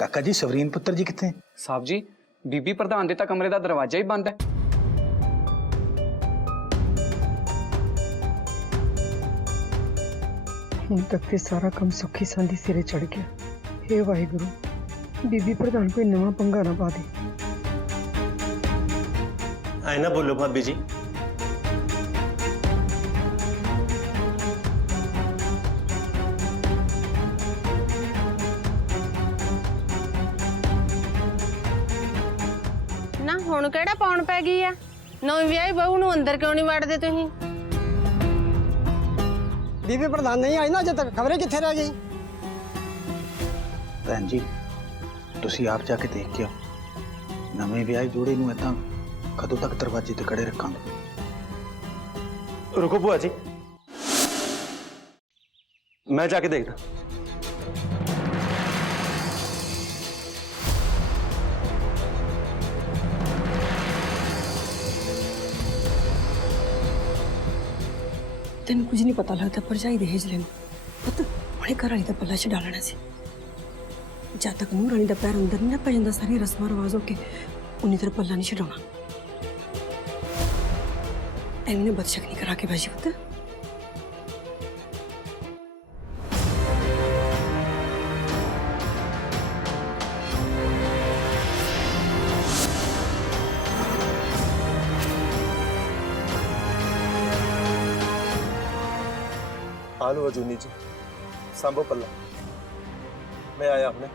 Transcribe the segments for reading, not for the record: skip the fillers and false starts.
काका जी सवरीन पुत्र जी कितने? साहब जी बीबी प्रधान दे तां कमरे दा दरवाजा ही बंद है। ਹੁਣ तक ते सारा काम सुखी सांदी सिरे चढ़ गया। हे वाहिगुरु, बीबी प्रधान कोई नवा पंगा ना पा दे। आए ना बोलो भाभी जी। ना हुण किहड़ा पौण पै गई आ? नवीं विआही बहू नूं अंदर क्यों नहीं वड़दे तुसीं? बीबी प्रधान नहीं आई ना अजे तक, खबरें कित्थे रह गई? भैन जी तुसी आप जाके देख के आओ, नवे विआहे जोड़े नूं इदां कदों तक दरवाजे ते खड़े रखांगे? रुको बुआ जी, मैं जाके देखता। तेन कुछ नहीं पता लगता भरजाई दहेज लेन पुत बड़े घर वाली का पल्ला च डालना सी। जब तक नूह रानी का पैर अंदर नहीं ना पै जाता सारी रस्मां रवाज होके उन्नी देर पल्ला नहीं छडाउणा। एवं बदशक नहीं करा के भाजी पुत। आलू अजूनी जी, सांभो पल्ला, मैं आया अपने।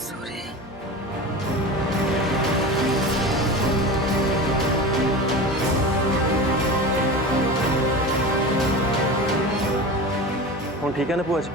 सूर्य हुण ठीक है ना बुआ जी?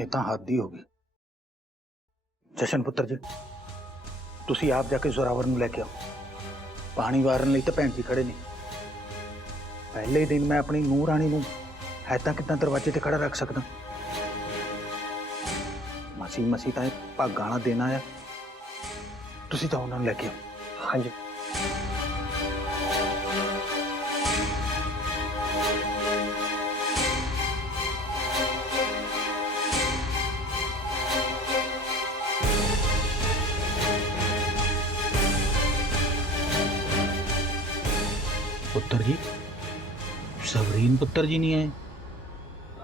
ये तो हद ही हो गई। जशन पुत्र जी तुसी आप जाके जोरावर नूं लेके आओ, पानी वारन लई तो भैन जी खड़े नहीं। पहले दिन मैं अपनी नूह रानी नूं ऐदां किदां दरवाजे ते खड़ा रख सकदा? मसी मसी तां भागा ना देना है, तुसी तो उन्हां नूं लेके आओ। हाँ जी। पुत्र जी सवरीन पुत्र जी नहीं आए?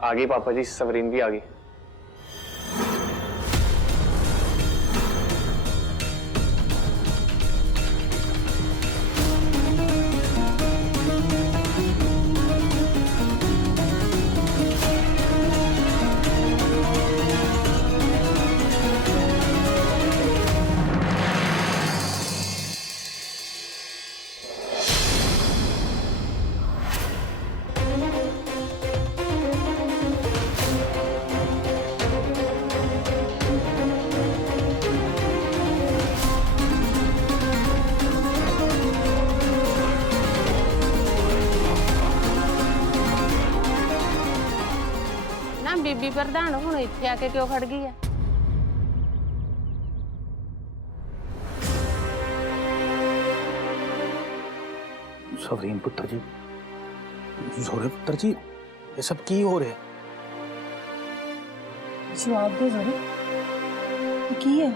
आ गई पापा जी, सवरीन भी आ गई। ना बीबी प्रधान हुण इत्थे आके क्यों खड़ गई है? सवरीन पुत्र जी, जोरे पुत्र जी, ये सब की हो रहा है? जवाब दो जोरे, की है?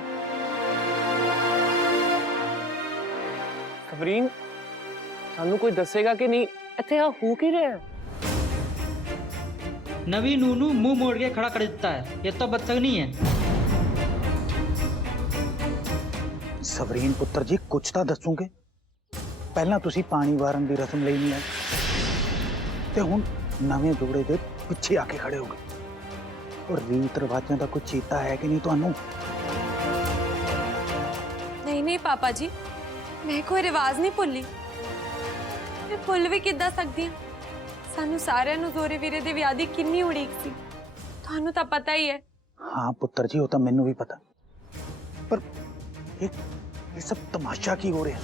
सवरीन सानू कोई दसेगा कि नहीं इत्थे आ हो की रहा है? नवी नूनू मुंह मोड़ के खड़ा कर देता है, ये तो बदतमीजी है। सवरीन पुत्र जी कुछ तो दसोगे? पहला तुसी पानी वारन की रस्म लेनी है ते हुण नवे जोड़े दे पिछे आके खड़े हो गए। और रीत रिवाजों का कुछ चेता है कि नहीं तुहानू? नहीं नहीं पापा जी, मैं कोई रिवाज नहीं भुल्ली। मैं भुल भी किद्दां सकदी हां? सानू सारिआं नूं जोरे वीरे दे विआह दी किन्नी उड़ीक सी, तुहानू तां पता ही है। हाँ पुत्र जी, वो तो मैनू भी पता, पर ये सब तमाशा की हो रहा है?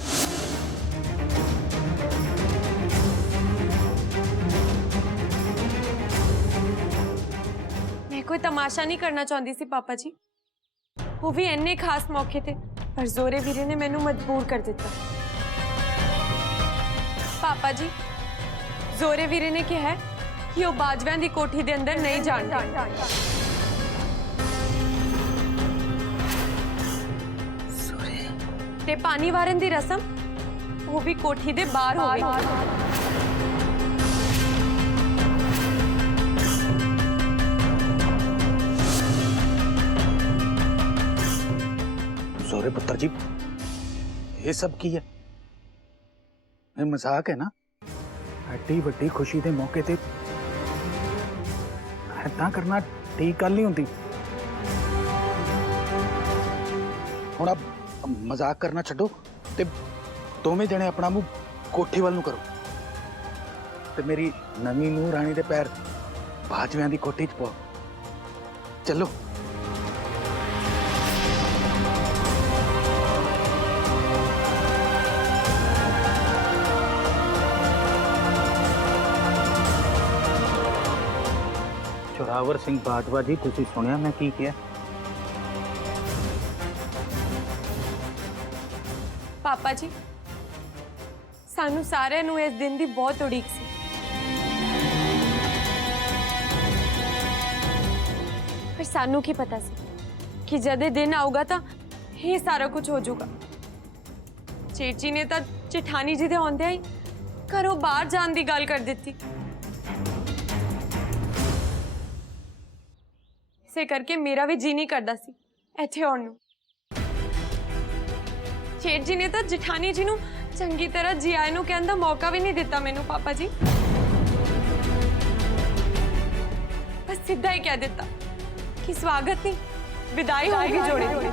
मैं कोई तमाशा नहीं करना चाहती सी पापा जी, वो भी इन्ने खास मौके थे, पर जोरे वीरे ने मैनू मजबूर कर दिता। पापा जी, जोरे वीरे ने कहा है कि वो बाजवैन दी कोठी दे अंदर नहीं जाणदा ते पानी वारन दी रस्म वो भी कोठी दे बाहर होगी। जोरे पुत्र जी, ये सब की है? ये मजाक है ना? एडी वड्डी खुशी दे मौके ते ऐदां करना ठीक गल नहीं होंदी। हुण आप मजाक करना छड्डो ते दोवें जने अपना मुंह कोठी वाल नूं करो ते मेरी नवीं नूं राणी दे पैर बाजवियां दी कोठी च पाओ। चलो। जोरावर सिंह बाजवा जी, तुसी सुनिया मैं की किया? पापा जी, सानू सारे नू इस दिन दी बहुत उड़ीक सी, पर सानू की पता सी कि जद ये दिन आऊगा तो ये सारा कुछ हो जाऊगा। चेची ने तो जेठानी जी दे आउंदे ही घरों बाहर जान दी गल कर दी, इसे करके मेरा भी जी नहीं करता सी इत्थे आउण नूं। सेठ जी ने तो जेठानी जी नूं चंगी तरह जी आए नूं कहण दा मौका भी नहीं दिता मैनू पापा जी, बस सीधा ही कह दिता कि स्वागत नहीं विदाई होगी जोड़े दी।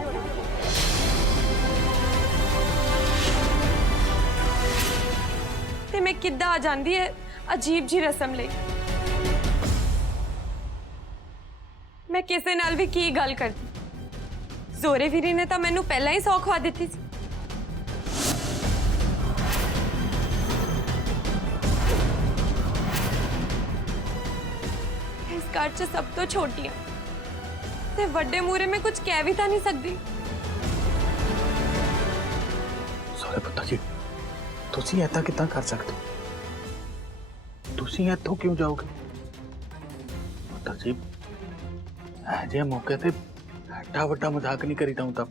ते मैं किद्दां आ जांदी है अजीब जी रस्म लई। मैं किसी नाल भी की गल करती, जोरे वीरे ने तो मैनू पहला ही सौ खवा दी थी। इस घर च सब तो छोटी ते वड्डे मूरे में कुछ कह भी तो नहीं सकती। जोरे पुत्र जी, तुसी ऐसा कितना कर सकते हो? तुसी इत्थों क्यों जाओगे? पुत्र जी, जे मौके ते एडा वड्डा मजाक नहीं करीदा हुंदा।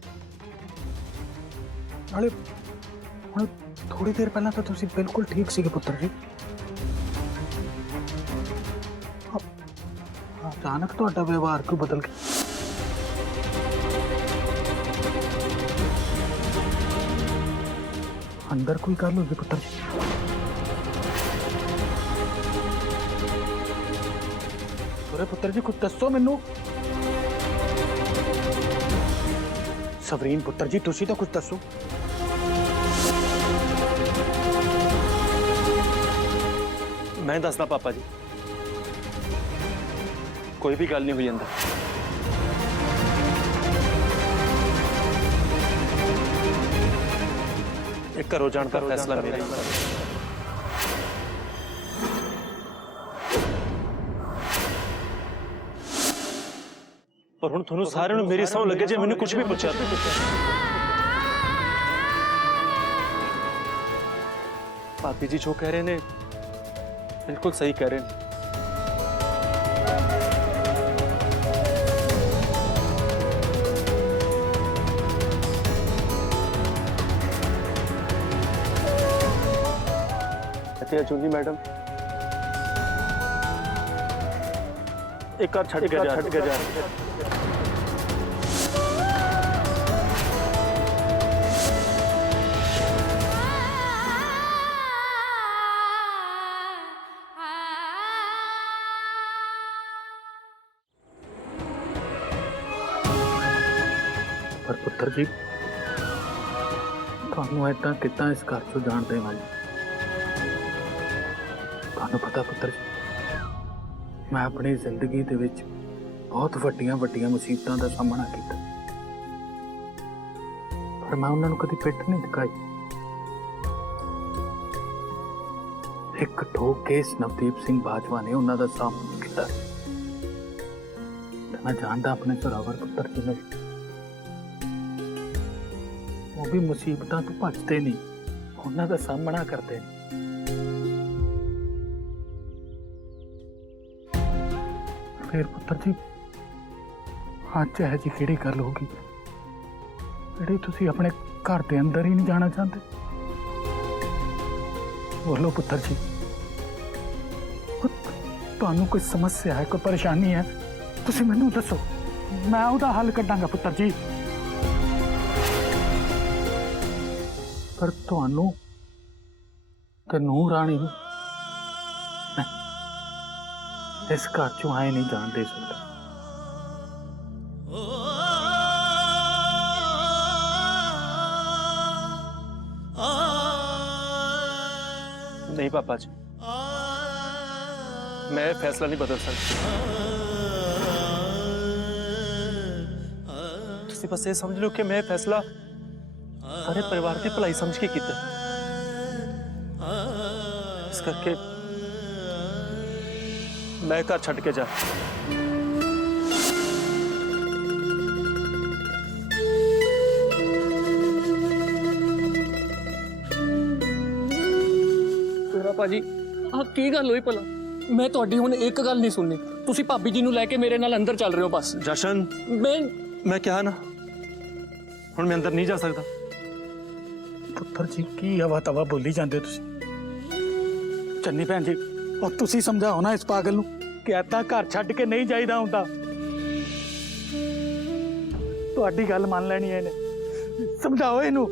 नाले हुण थोड़ी देर पहला तो तुसी बिल्कुल ठीक सीगे पुत्र जी। अचानक तुहाडा व्यवहार क्यों बदल गया? अंदर कोई गल होगी पुत्र जी? अरे पुत्र जी, कुछ दसो मैनू। सवरीन पुत्र जी, तुसी तो कुछ दसो। मैं दसदा पापा जी, कोई भी गल नहीं हुई अंदर। एक घरों जाने का फैसला मेरा। पर हुण तुहानू सारिआं नूं मेरी सौं लगे जे मैनूं कुछ भी पुछया। भाभी जी जो कह रहे ने बिल्कुल सही कह रहे हैं। चुनी मैडम एक और छट जा पर पुत्र जी, तुहानू ऐदां किदां इस घर चों जाण देवांगे? तुहानू पता पुत्र जी, मैं अपनी जिंदगी दे विच ਬਹੁਤ ਵੱਡੀਆਂ ਵੱਡੀਆਂ ਮੁਸੀਬਤਾਂ ਦਾ ਸਾਹਮਣਾ ਕੀਤਾ, ਪਰ ਮੈਂ ਉਹਨਾਂ ਨੂੰ ਕਦੀ ਪਿੱਠ ਨਹੀਂ ਦਿਖਾਈ। ਇੱਕ ਠੋਕ ਕੇ ਇਸ ਨਵਦੀਪ ਸਿੰਘ ਬਾਜਵਾ ਨੇ ਉਹਨਾਂ ਦਾ ਸਾਹਮਣਾ ਕੀਤਾ ਤੇ ਮੈਂ ਜਾਣਦਾ ਆਪਣੇ ਜ਼ੋਰਾਵਰ ਪੁੱਤਰ ਜੀ ਨੂੰ, ਉਹ ਵੀ ਮੁਸੀਬਤਾਂ ਤੋਂ ਭੱਜਦੇ ਨਹੀਂ, ਉਹਨਾਂ ਦਾ ਸਾਹਮਣਾ ਕਰਦੇ ਨੇ। ਫਿਰ ਪੁੱਤਰ ਜੀ ਅੱਜ ਇਹ ਜੀ ਕਿਹੜੀ ਗੱਲ ਹੋ ਗਈ ਜਿਹੜੀ ਤੁਸੀਂ ਆਪਣੇ ਘਰ ਦੇ ਅੰਦਰ ਹੀ ਨਹੀਂ ਜਾਣਾ ਚਾਹੁੰਦੇ? ਬੋਲੋ ਪੁੱਤਰ ਜੀ, ਤੁਹਾਨੂੰ ਕੋਈ ਸਮੱਸਿਆ ਹੈ, ਕੋਈ ਪਰੇਸ਼ਾਨੀ ਹੈ, ਤੁਸੀਂ ਮੈਨੂੰ ਦੱਸੋ, ਮੈਂ ਉਹਦਾ ਹੱਲ ਕੱਢਾਂਗਾ ਪੁੱਤਰ ਜੀ। ਪਰ ਤੁਹਾਨੂੰ ਤੇ ਨੂੰਹ ਰਾਣੀ ਨੂੰ ਮੈਂ ਇਸ ਘਰ ਚੋਂ ਆਏ ਨਹੀਂ ਜਾਣ ਦੇ ਸਕਦਾ। नहीं पापा जी, मैं फैसला नहीं बदल सकता। तुसी बस ये समझ लो कि मैं फैसला सारे परिवार की भलाई समझ के कीता। इस करके मैं घर छड़ के जा। ਭਾਜੀ ਆਹ ਕੀ ਗੱਲ ਹੋਈ ਭਲਾ? ਮੈਂ ਤੁਹਾਡੀ ਹੁਣ ਇੱਕ ਗੱਲ ਨਹੀਂ ਸੁਣਨੀ। ਤੁਸੀਂ ਭਾਬੀ ਜੀ ਨੂੰ ਲੈ ਕੇ ਮੇਰੇ ਨਾਲ ਅੰਦਰ ਚੱਲ ਰਹੇ ਹੋ ਬਸ। जशन, मैं क्या ना हुण मैं अंदर नहीं जा सकता। ਪੁੱਤਰ ਜੀ ਕੀ ਹਵਾ ਤਵਾ ਬੋਲੀ ਜਾਂਦੇ ਤੁਸੀਂ? ਚੰਨੀ ਭੈਣ ਜੀ, ਉਹ ਤੁਸੀਂ ਸਮਝਾਓ ਨਾ ਇਸ ਪਾਗਲ ਨੂੰ ਕਿ ਏਦਾਂ ਘਰ ਛੱਡ ਕੇ ਨਹੀਂ ਜਾਈਦਾ ਹੁੰਦਾ। ਤੁਹਾਡੀ ਗੱਲ ਮੰਨ ਲੈਣੀ ਹੈ ਇਹਨੇ, ਸਮਝਾਓ ਇਹਨੂੰ।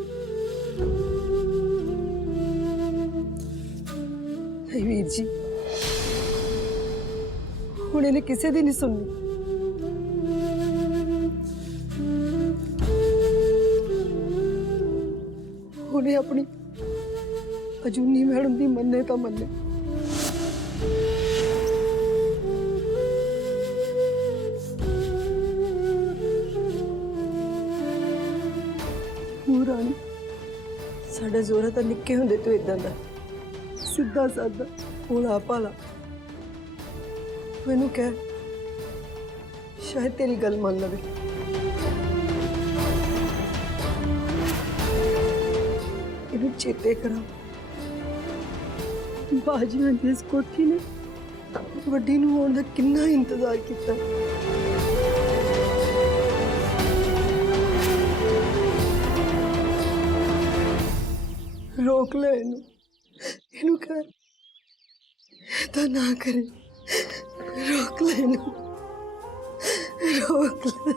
ਨਹੀਂ ਵੀਰ ਜੀ, ਹੁਣ ਇਹਨੇ ਕਿਸੇ ਦੀ ਨਹੀਂ ਸੁਣਨੀ। ਉਹਨੇ ਆਪਣੀ ਅਜੂਨੀ ਮੈਡਮ ਦੀ ਮੰਨੇ ਤਾਂ ਮੰਨੇ। ਨੂੰਹ ਰਾਣੀ, ਸਾਡਾ ਜ਼ੋਰਾ ਤਾਂ ਨਿੱਕੇ ਹੁੰਦੇ ਤੋਂ ਇਦਾਂ ਦਾ, ਸਿੱਧਾ ਸਾਦਾ, ਭੋਲਾ ਭਾਲਾ। ਮੈਨੂੰ ਕਹਿ, ਸ਼ਾਇਦ ਤੇਰੀ ਗੱਲ ਮੰਨ ਲਵੇ। ਇਹਨੂੰ ਚੇਤੇ ਕਰਾਂ, ਬਾਜੀਆਂ ਦੀ ਇਸ ਕੋਠੀ ਨੇ ਵੱਡੀ ਨੂੰ ਆਉਣ ਦਾ ਕਿੰਨਾ ਇੰਤਜ਼ਾਰ ਕੀਤਾ। ਰੋਕ ਲੈ ਇਹਨੂੰ, ਇਹਨੂੰ ਕਹਿ ਤਾਂ ਨਾ ਕਰੇ, ਰੋਕ ਲੈ ਇਹਨੂੰ, ਰੋਕ ਲੈ।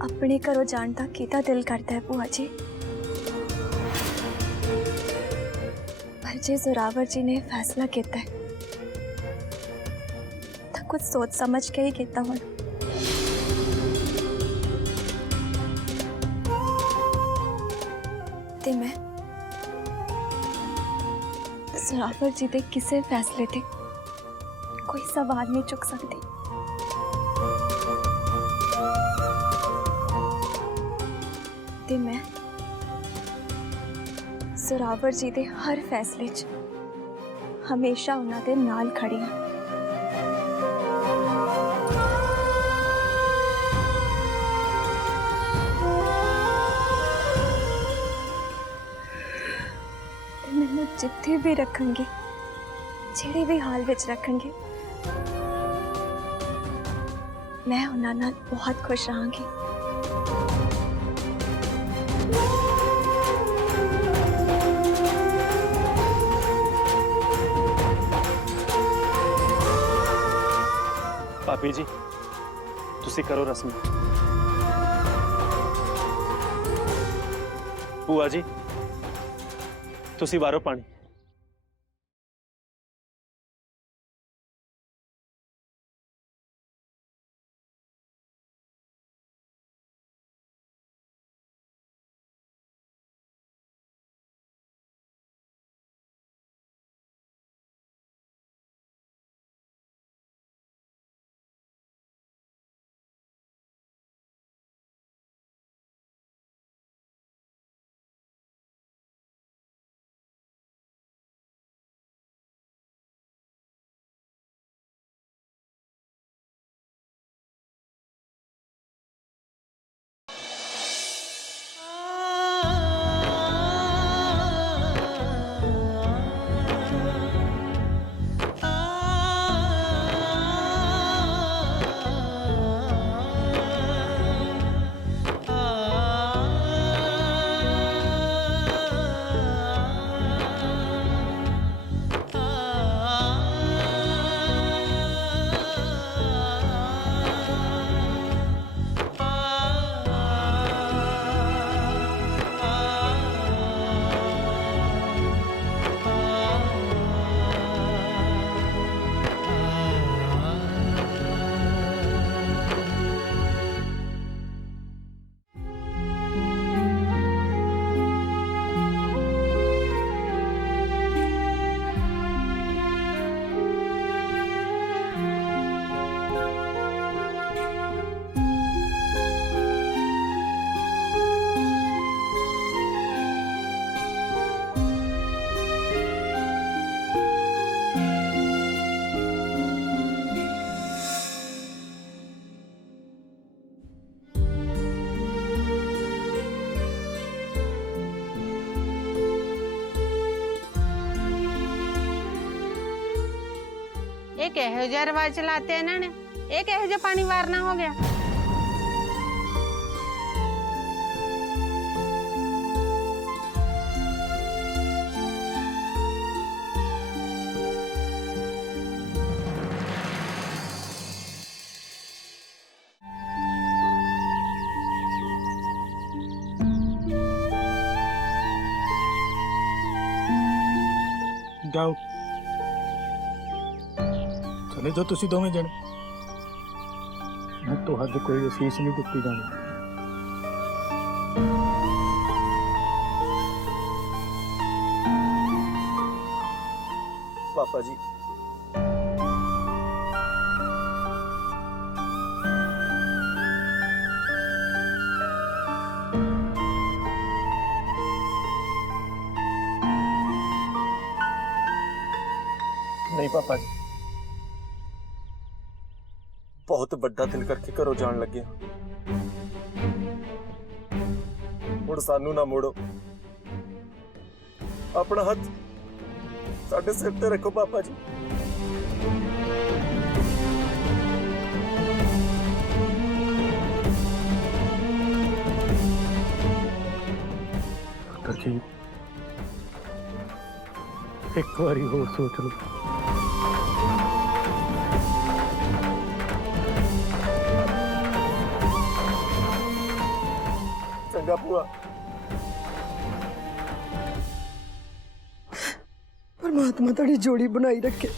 अपने घरों जान का कितना दिल करता है भूआ जी, पर जे जोरावर जी ने फैसला किया है तो कुछ सोच समझ के ही किया हूं। ते मैं जोरावर जी के किसी फैसले ते कोई सवाल नहीं चुक सकती। ते मैं जोरावर जी के हर फैसले च हमेशा उन्हां दे नाल खड़ी हां। मैनू जिथे भी रखेंगे, जेड़े भी हाल विच रखेंगे, मैं उन्हां नाल बहुत खुश रहांगी। भाभी जी, तुसी करो रस्म। बुआ जी, तुसी बारो पानी। ਇਹ ਕਿਹੋ ਜਿਹਾ ਰਿਵਾਜ ਚਲਾਤੇ ਇਹਨਾਂ ਨੇ? ਇਹ ਕਿਹੋ ਜਿਹਾ ਪਾਣੀ ਵਾਰਨਾ ਹੋ ਗਿਆ? ਜਾਓ, ਚਲੇ ਜਾਓ ਤੁਸੀਂ ਦੋਵੇਂ ਜਣੇ। ਮੈਂ ਤੁਹਾਡੇ ਕੋਈ ਅਸੀਸ ਨਹੀਂ ਦਿੱਤੀ ਜਾਣੀ। ਪਾਪਾ ਜੀ ਨਹੀਂ ਪਾਪਾ ਜੀ, ਬਹੁਤ ਵੱਡਾ ਦਿਲ ਕਰਕੇ ਘਰੋਂ ਜਾਣ ਲੱਗੇ ਹਾਂ। ਹੁਣ ਸਾਨੂੰ ਨਾ ਮੋੜੋ, ਆਪਣਾ ਹੱਥ ਸਾਡੇ ਸਿਰ ਤੇ ਰੱਖੋ ਪਾਪਾ ਜੀ। ਪੁੱਤਰ ਜੀ, ਇੱਕ ਵਾਰੀ ਹੋਰ ਸੋਚ ਲਓ। ਚੰਗਾ ਭੂਆ। ਪਰਮਾਤਮਾ ਤੁਹਾਡੀ ਜੋੜੀ ਬਣਾਈ ਰੱਖੇ।